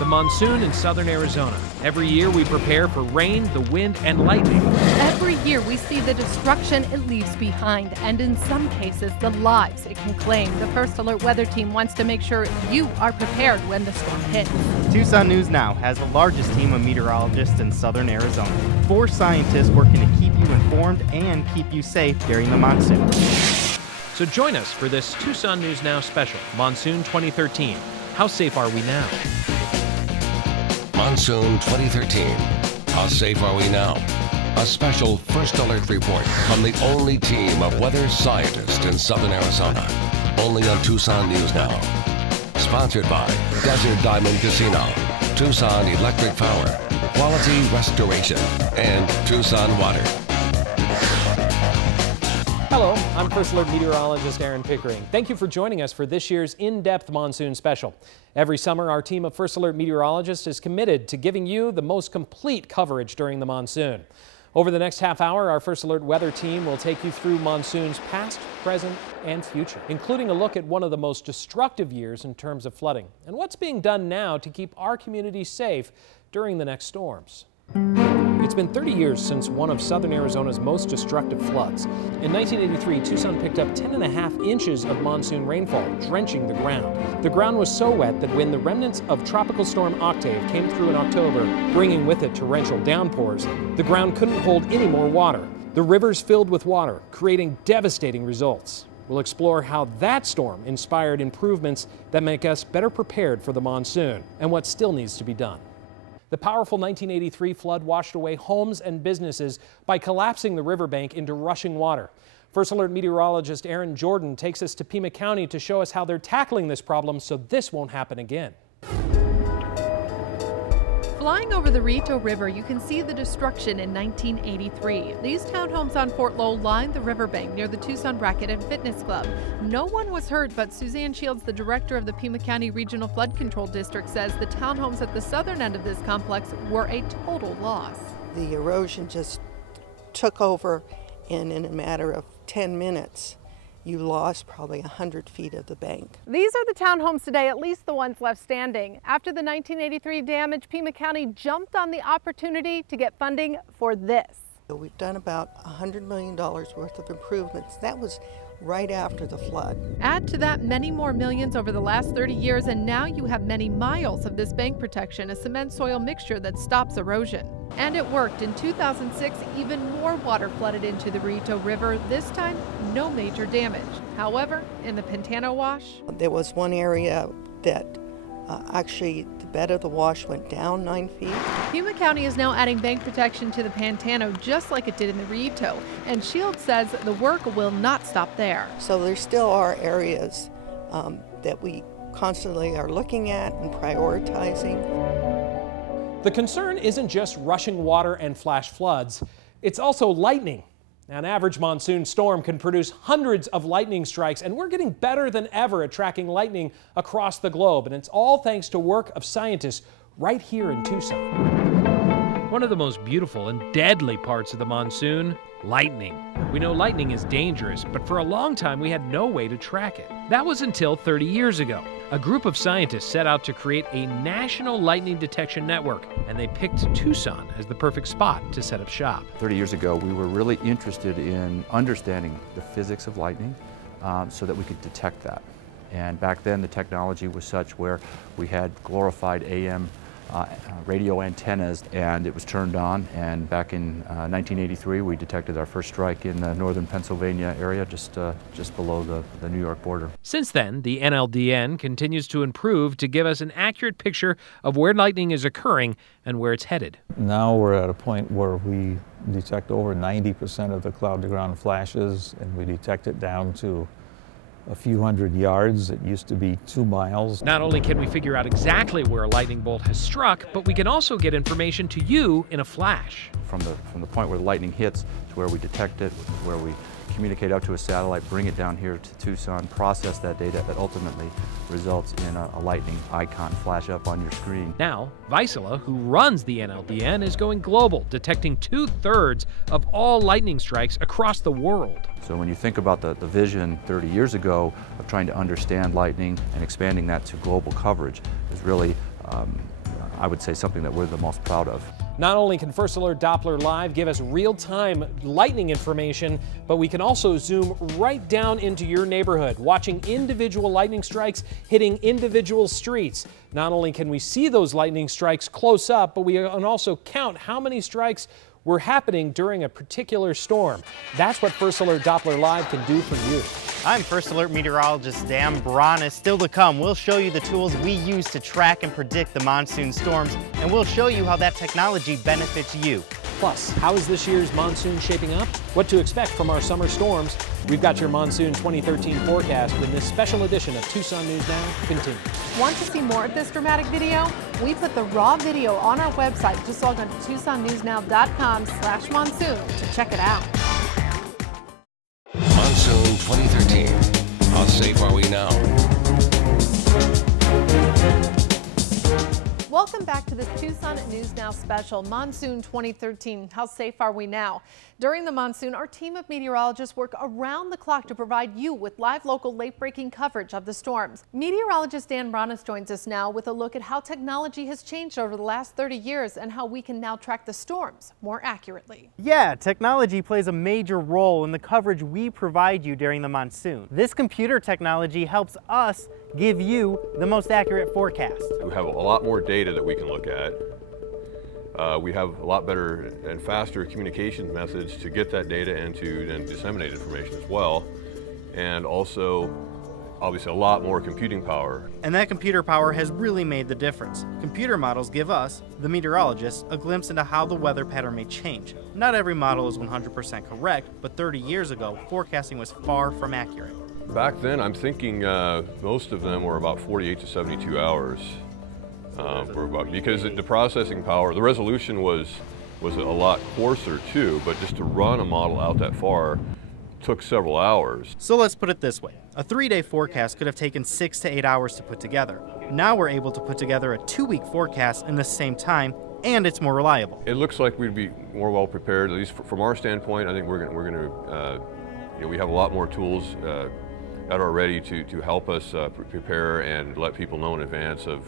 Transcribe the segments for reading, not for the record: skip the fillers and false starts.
The monsoon in southern Arizona. Every year we prepare for rain, the wind, and lightning. Every year we see the destruction it leaves behind, and in some cases, the lives it can claim. The First Alert Weather Team wants to make sure you are prepared when the storm hits. Tucson News Now has the largest team of meteorologists in southern Arizona. 4 scientists working to keep you informed and keep you safe during the monsoon. So join us for this Tucson News Now special, Monsoon 2013. How safe are we now? Monsoon 2013. How safe are we now? A special First Alert report from the only team of weather scientists in southern Arizona. Only on Tucson News Now. Sponsored by Desert Diamond Casino, Tucson Electric Power, Quality Restoration, and Tucson Water. Hello, I'm First Alert Meteorologist Erin Pickering. Thank you for joining us for this year's in-depth monsoon special. Every summer, our team of First Alert Meteorologists is committed to giving you the most complete coverage during the monsoon. Over the next half hour, our First Alert weather team will take you through monsoons past, present, and future, including a look at one of the most destructive years in terms of flooding and what's being done now to keep our communities safe during the next storms. It's been 30 years since one of southern Arizona's most destructive floods. In 1983, Tucson picked up 10.5 inches of monsoon rainfall, drenching the ground. The ground was so wet that when the remnants of Tropical Storm Octave came through in October, bringing with it torrential downpours, the ground couldn't hold any more water. The rivers filled with water, creating devastating results. We'll explore how that storm inspired improvements that make us better prepared for the monsoon and what still needs to be done. The powerful 1983 flood washed away homes and businesses by collapsing the riverbank into rushing water. First Alert meteorologist Erin takes us to Pima County to show us how they're tackling this problem so this won't happen again. Flying over the Rito River, you can see the destruction in 1983. These townhomes on Fort Lowell lined the riverbank near the Tucson Racket and Fitness Club. No one was hurt, but Suzanne Shields, the director of the Pima County Regional Flood Control District, says the townhomes at the southern end of this complex were a total loss. The erosion just took over, and in a matter of 10 minutes, you lost probably 100 feet of the bank. These are the townhomes today, at least the ones left standing. After the 1983 damage, Pima County jumped on the opportunity to get funding for this. We've done about $100 million worth of improvements. That was right after the flood. Add to that many more millions over the last 30 years, and now you have many miles of this bank protection, a cement soil mixture that stops erosion. And it worked. In 2006, even more water flooded into the Rito River. This time, no major damage. However, in the Pantano Wash, there was one area that actually the bed of the wash went down 9 feet. Pima County is now adding bank protection to the Pantano just like it did in the Rito. And Shields says the work will not stop there. So there still are areas that we constantly are looking at and prioritizing. The concern isn't just rushing water and flash floods, it's also lightning. An average monsoon storm can produce hundreds of lightning strikes, and we're getting better than ever at tracking lightning across the globe, and it's all thanks to work of scientists right here in Tucson. One of the most beautiful and deadly parts of the monsoon, lightning. We know lightning is dangerous, but for a long time we had no way to track it. That was until 30 years ago. A group of scientists set out to create a national lightning detection network, and they picked Tucson as the perfect spot to set up shop. 30 years ago, we were really interested in understanding the physics of lightning so that we could detect that. And back then, the technology was such where we had glorified AM radio antennas, and it was turned on, and back in 1983 we detected our first strike in the northern Pennsylvania area, just below the New York border. Since then, the NLDN continues to improve to give us an accurate picture of where lightning is occurring and where it's headed. Now we're at a point where we detect over 90% of the cloud-to-ground flashes, and we detect it down to a few hundred yards. It used to be 2 miles. Not only can we figure out exactly where a lightning bolt has struck, but we can also get information to you in a flash. From the point where the lightning hits to where we detect it, where we communicate out to a satellite, bring it down here to Tucson, process that data that ultimately results in a lightning icon flash up on your screen. Now, Vaisala, who runs the NLDN, is going global, detecting 2/3 of all lightning strikes across the world. So when you think about the vision 30 years ago of trying to understand lightning and expanding that to global coverage is really I would say, something that we're the most proud of. Not only can First Alert Doppler Live give us real-time lightning information, but we can also zoom right down into your neighborhood, watching individual lightning strikes hitting individual streets. Not only can we see those lightning strikes close up, but we can also count how many strikes were happening during a particular storm. That's what First Alert Doppler Live can do for you. I'm First Alert Meteorologist Bronis. Still to come, we'll show you the tools we use to track and predict the monsoon storms, and we'll show you how that technology benefits you. Plus, how is this year's monsoon shaping up? What to expect from our summer storms? We've got your Monsoon 2013 forecast when this special edition of Tucson News Now continues. Want to see more of this dramatic video? We put the raw video on our website. Just log on to TucsonNewsNow.com/monsoon to check it out. Monsoon 2013. How safe are we now? Welcome back to this Tucson News Now special, Monsoon 2013. How safe are we now? During the monsoon, our team of meteorologists work around the clock to provide you with live local late-breaking coverage of the storms. Meteorologist Bronis joins us now with a look at how technology has changed over the last 30 years and how we can now track the storms more accurately. Yeah, technology plays a major role in the coverage we provide you during the monsoon. This computer technology helps us give you the most accurate forecast. We have a lot more data that we can look at. We have a lot better and faster communication methods to get that data and to then disseminate information as well. And also, obviously, a lot more computing power. And that computer power has really made the difference. Computer models give us, the meteorologists, a glimpse into how the weather pattern may change. Not every model is 100% correct, but 30 years ago, forecasting was far from accurate. Back then, I'm thinking most of them were about 48 to 72 hours. Because the processing power, the resolution was a lot coarser too, but just to run a model out that far took several hours. So let's put it this way. A 3-day forecast could have taken 6 to 8 hours to put together. Now we're able to put together a 2-week forecast in the same time, and it's more reliable. It looks like we'd be more well prepared, at least from our standpoint. I think we're going to we have a lot more tools that are ready to help us prepare and let people know in advance of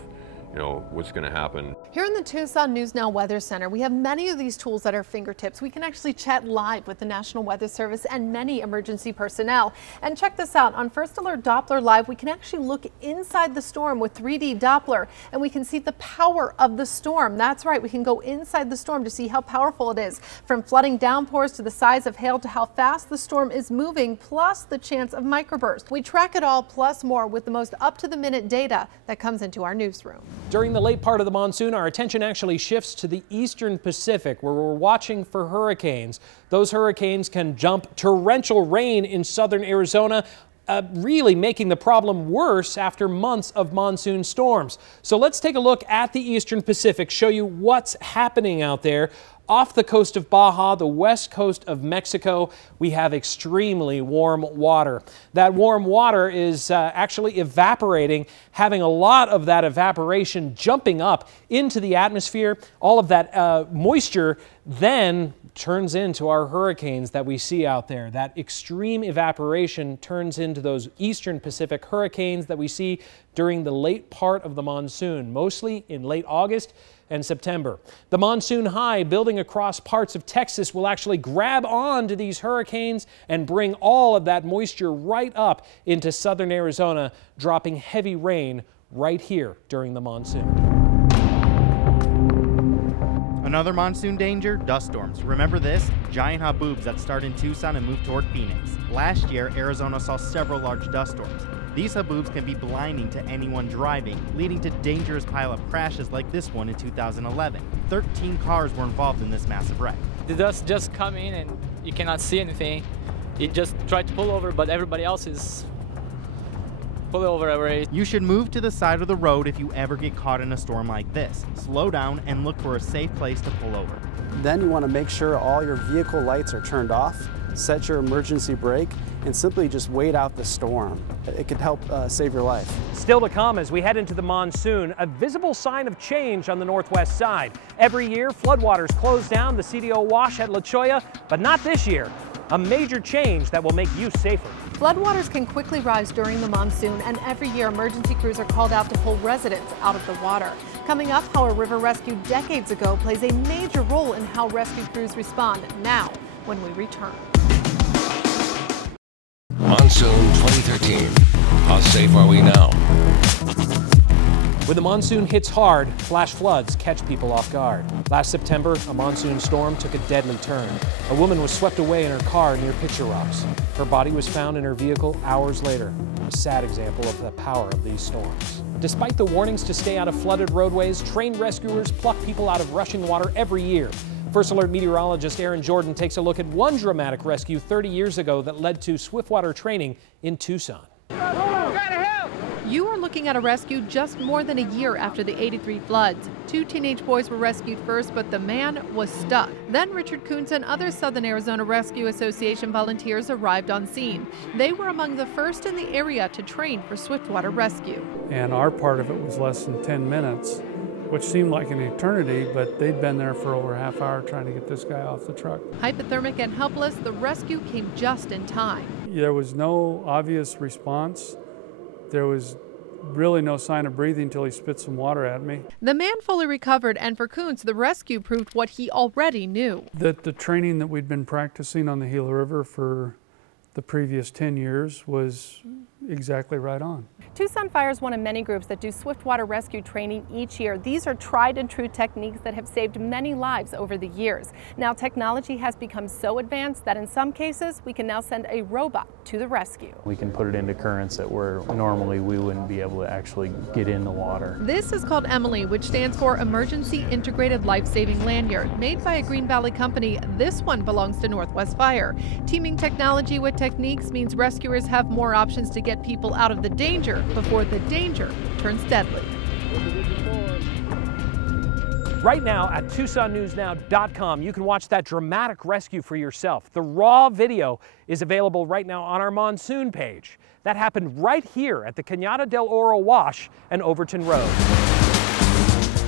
what's going to happen. Here in the Tucson News Now Weather Center, we have many of these tools at our fingertips. We can actually chat live with the National Weather Service and many emergency personnel. And check this out, on First Alert Doppler Live, we can actually look inside the storm with 3D Doppler, and we can see the power of the storm. That's right, we can go inside the storm to see how powerful it is, from flooding downpours to the size of hail to how fast the storm is moving, plus the chance of microbursts. We track it all plus more with the most up-to-the-minute data that comes into our newsroom. During the late part of the monsoon, our attention actually shifts to the eastern Pacific, where we're watching for hurricanes. Those hurricanes can dump torrential rain in southern Arizona, really making the problem worse after months of monsoon storms. So let's take a look at the eastern Pacific, show you what's happening out there. Off the coast of Baja, the west coast of Mexico, we have extremely warm water. That warm water is actually evaporating, having a lot of that evaporation jumping up into the atmosphere. All of that moisture then turns into our hurricanes that we see out there. That extreme evaporation turns into those eastern Pacific hurricanes that we see during the late part of the monsoon, mostly in late August and September. The monsoon high building across parts of Texas will actually grab on to these hurricanes and bring all of that moisture right up into southern Arizona, dropping heavy rain right here during the monsoon. Another monsoon danger, dust storms. Remember this? Giant haboobs that start in Tucson and move toward Phoenix. Last year, Arizona saw several large dust storms. These haboobs can be blinding to anyone driving, leading to dangerous pileup crashes like this one in 2011. 13 cars were involved in this massive wreck. The dust just come in and you cannot see anything. You just try to pull over, but everybody else is pull over already. You should move to the side of the road if you ever get caught in a storm like this. Slow down and look for a safe place to pull over. Then you want to make sure all your vehicle lights are turned off, set your emergency brake, and simply just wait out the storm. It could help save your life. Still to come as we head into the monsoon, a visible sign of change on the northwest side. Every year, floodwaters close down the CDO wash at La Cholla, but not this year. A major change that will make you safer. Floodwaters can quickly rise during the monsoon, and every year emergency crews are called out to pull residents out of the water. Coming up, how a river rescue decades ago plays a major role in how rescue crews respond now when we return. Monsoon 2013. How safe are we now? When the monsoon hits hard, flash floods catch people off guard. Last September, a monsoon storm took a deadly turn. A woman was swept away in her car near Picture Rocks. Her body was found in her vehicle hours later. A sad example of the power of these storms. Despite the warnings to stay out of flooded roadways, trained rescuers pluck people out of rushing water every year. First Alert meteorologist Erin takes a look at one dramatic rescue 30 years ago that led to Swiftwater training in Tucson. You are looking at a rescue just more than a year after the '83 floods. 2 teenage boys were rescued first, but the man was stuck. Then Richard Kuntz and other Southern Arizona Rescue Association volunteers arrived on scene. They were among the first in the area to train for Swiftwater rescue. And our part of it was less than 10 minutes, which seemed like an eternity, but they'd been there for over a half hour trying to get this guy off the truck. Hypothermic and helpless, the rescue came just in time. There was no obvious response. There was really no sign of breathing until he spit some water at me. The man fully recovered, and for Kuntz, the rescue proved what he already knew. That the training that we'd been practicing on the Gila River for the previous 10 years was exactly right on. Tucson Fire is one of many groups that do swiftwater rescue training each year. These are tried and true techniques that have saved many lives over the years. Now technology has become so advanced that in some cases we can now send a robot to the rescue. We can put it into currents that where normally we wouldn't be able to actually get in the water. This is called Emily, which stands for Emergency Integrated Life-Saving Lanyard. Made by a Green Valley company, this one belongs to Northwest Fire. Teaming technology with techniques means rescuers have more options to get people out of the danger before the danger turns deadly. Right now at TucsonNewsNow.com, you can watch that dramatic rescue for yourself. The raw video is available right now on our Monsoon page. That happened right here at the Cañada del Oro Wash and Overton Road.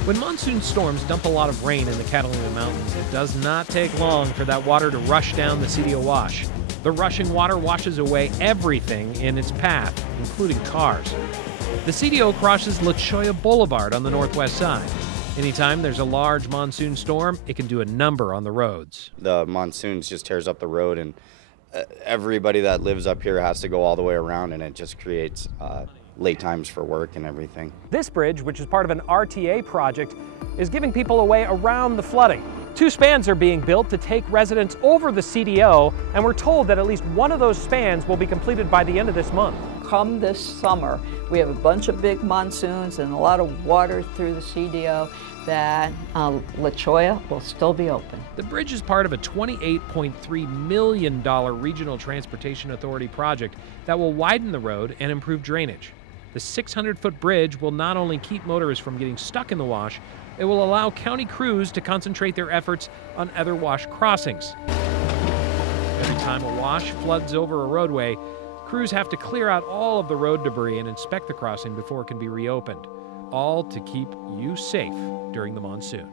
When monsoon storms dump a lot of rain in the Catalina Mountains, it does not take long for that water to rush down the CDO Wash. The rushing water washes away everything in its path, including cars. The CDO crosses La Cholla Boulevard on the northwest side. Anytime there's a large monsoon storm, it can do a number on the roads. The monsoon just tears up the road, and everybody that lives up here has to go all the way around, and it just creates late times for work and everything. This bridge, which is part of an RTA project, is giving people a way around the flooding. 2 spans are being built to take residents over the CDO, and we're told that at least one of those spans will be completed by the end of this month. Come this summer, we have a bunch of big monsoons and a lot of water through the CDO that La Cholla will still be open. The bridge is part of a $28.3 million Regional Transportation Authority project that will widen the road and improve drainage. The 600-foot bridge will not only keep motorists from getting stuck in the wash, it will allow county crews to concentrate their efforts on other wash crossings. Every time a wash floods over a roadway, crews have to clear out all of the road debris and inspect the crossing before it can be reopened, all to keep you safe during the monsoon.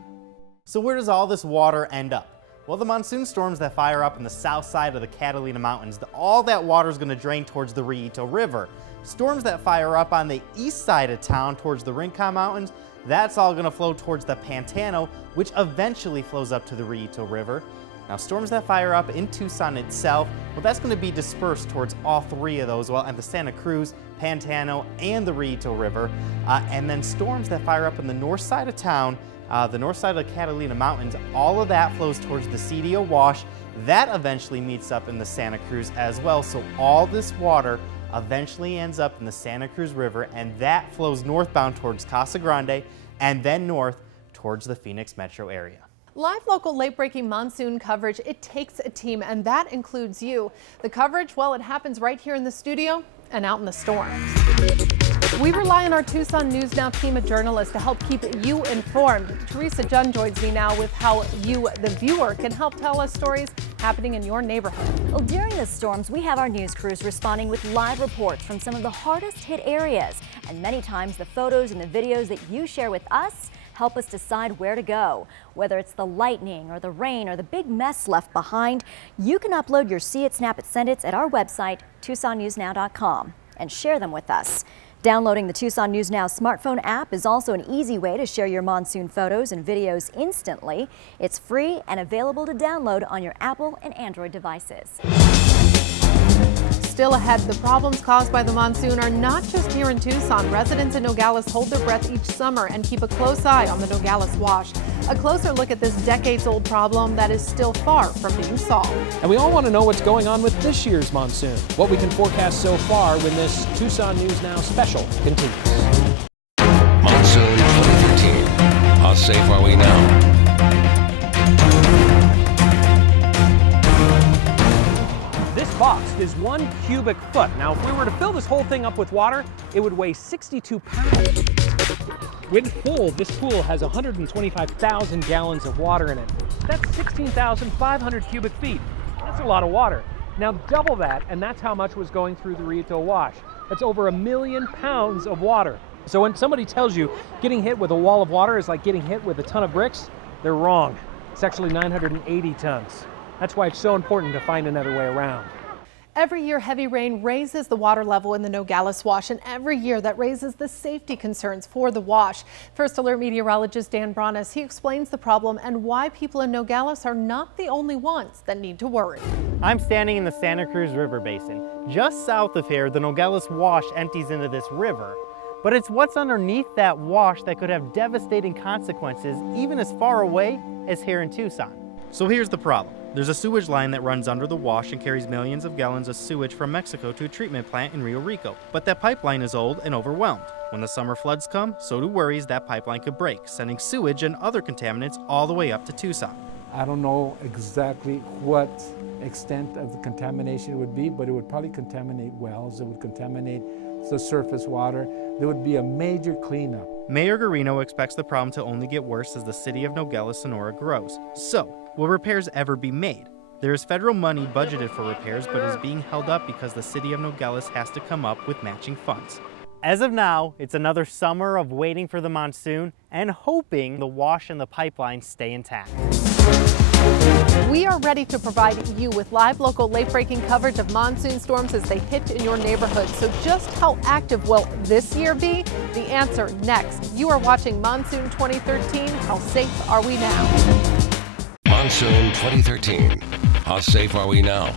So where does all this water end up? Well, the monsoon storms that fire up in the south side of the Catalina Mountains, all that water is going to drain towards the Rito River. Storms that fire up on the east side of town towards the Rincon Mountains, that's all going to flow towards the Pantano, which eventually flows up to the Rito River. Now, storms that fire up in Tucson itself, well, that's going to be dispersed towards all 3 of those, well, and the Santa Cruz, Pantano, and the Rito River. And then storms that fire up in the north side of town, the north side of the Catalina Mountains, all of that flows towards the CDO Wash. That eventually meets up in the Santa Cruz as well. So all this water eventually ends up in the Santa Cruz River, and that flows northbound towards Casa Grande and then north towards the Phoenix metro area. Live local late-breaking monsoon coverage, it takes a team, and that includes you. The coverage, well, it happens right here in the studio and out in the storms. We rely on our Tucson News Now team of journalists to help keep you informed. Teresa Dunn joins me now with how you, the viewer, can help tell us stories happening in your neighborhood. Well, during the storms, we have our news crews responding with live reports from some of the hardest hit areas. And many times the photos and the videos that you share with us help us decide where to go. Whether it's the lightning or the rain or the big mess left behind, you can upload your See It, Snap It, Send It's at our website, TucsonNewsNow.com, and share them with us. Downloading the Tucson News Now smartphone app is also an easy way to share your monsoon photos and videos instantly. It's free and available to download on your Apple and Android devices. Still ahead, the problems caused by the monsoon are not just here in Tucson. Residents in Nogales hold their breath each summer and keep a close eye on the Nogales wash. A closer look at this decades-old problem that is still far from being solved. And we all want to know what's going on with this year's monsoon, what we can forecast so far when this Tucson News Now special continues. Monsoon 2013. How safe are we now? This box is 1 cubic foot. Now, if we were to fill this whole thing up with water, it would weigh 62 pounds. When full, this pool has 125,000 gallons of water in it. That's 16,500 cubic feet. That's a lot of water. Now double that, and that's how much was going through the Rito wash. That's over 1 million pounds of water. So when somebody tells you getting hit with a wall of water is like getting hit with a ton of bricks, they're wrong. It's actually 980 tons. That's why it's so important to find another way around. Every year, heavy rain raises the water level in the Nogales wash, and every year that raises the safety concerns for the wash. First Alert meteorologist Dan Bronis, he explains the problem and why people in Nogales are not the only ones that need to worry. I'm standing in the Santa Cruz River Basin. Just south of here, the Nogales wash empties into this river. But it's what's underneath that wash that could have devastating consequences even as far away as here in Tucson. So here's the problem. There's a sewage line that runs under the wash and carries millions of gallons of sewage from Mexico to a treatment plant in Rio Rico. But that pipeline is old and overwhelmed. When the summer floods come, so do worries that pipeline could break, sending sewage and other contaminants all the way up to Tucson. I don't know exactly what extent of the contamination would be, but it would probably contaminate wells, it would contaminate the surface water. There would be a major cleanup. Mayor Guarino expects the problem to only get worse as the city of Nogales, Sonora grows. So, will repairs ever be made? There is federal money budgeted for repairs, but is being held up because the city of Nogales has to come up with matching funds. As of now, it's another summer of waiting for the monsoon and hoping the wash and the pipeline stay intact. We are ready to provide you with live local late-breaking coverage of monsoon storms as they hit in your neighborhood. So just how active will this year be? The answer next. You are watching Monsoon 2013. How safe are we now? Monsoon 2013. How safe are we now?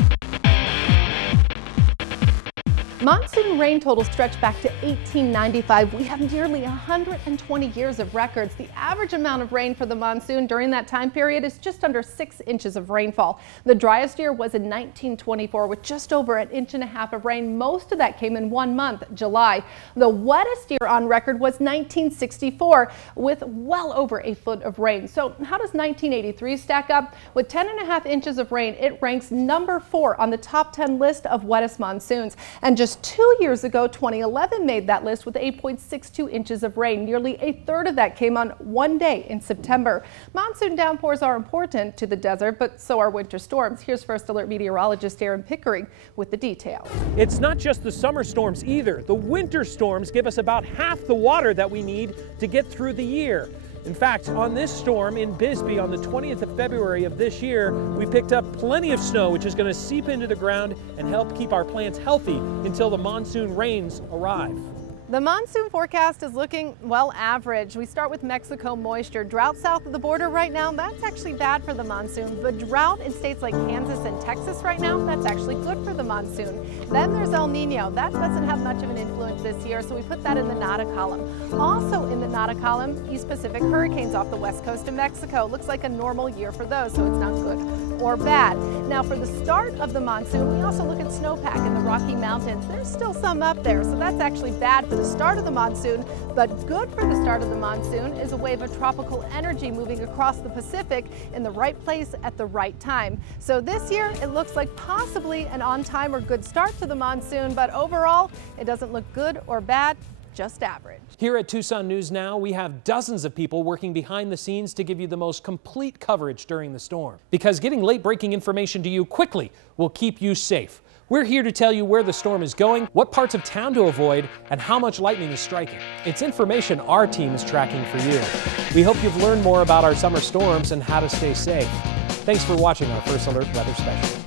Monsoon rain totals stretch back to 1895. We have nearly 120 years of records. The average amount of rain for the monsoon during that time period is just under 6 inches of rainfall. The driest year was in 1924 with just over 1.5 inches of rain. Most of that came in 1 month, July. The wettest year on record was 1964 with well over 1 foot of rain. So how does 1983 stack up? With 10.5 inches of rain, it ranks number 4 on the top 10 list of wettest monsoons. And just 2 years ago, 2011 made that list with 8.62 inches of rain. Nearly 1/3 of that came on one day in September. Monsoon downpours are important to the desert, but so are winter storms. Here's First Alert meteorologist Erin Pickering with the details. It's not just the summer storms either. The winter storms give us about half the water that we need to get through the year. In fact, on this storm in Bisbee on the 20th of February of this year, we picked up plenty of snow, which is going to seep into the ground and help keep our plants healthy until the monsoon rains arrive. The monsoon forecast is looking, well, average. We start with Mexico moisture. Drought south of the border right now, that's actually bad for the monsoon. But drought in states like Kansas and Texas right now, that's actually good for the monsoon. Then there's El Nino. That doesn't have much of an influence this year, so we put that in the nada column. Also in the nada column, East Pacific hurricanes off the west coast of Mexico. Looks like a normal year for those, so it's not good or bad. Now for the start of the monsoon, we also look at snowpack in the Rocky Mountains. There's still some up there, so that's actually bad for the start of the monsoon, but good for the start of the monsoon is a wave of tropical energy moving across the Pacific in the right place at the right time. So this year it looks like possibly an on-time or good start to the monsoon, but overall it doesn't look good or bad, just average. Here at Tucson News Now, we have dozens of people working behind the scenes to give you the most complete coverage during the storm. Because getting late-breaking information to you quickly will keep you safe. We're We're here to tell you where the storm is going, what parts of town to avoid, and how much lightning is striking. It's information our team is tracking for you. We hope you've learned more about our summer storms and how to stay safe. Thanks for watching our First Alert Weather Special.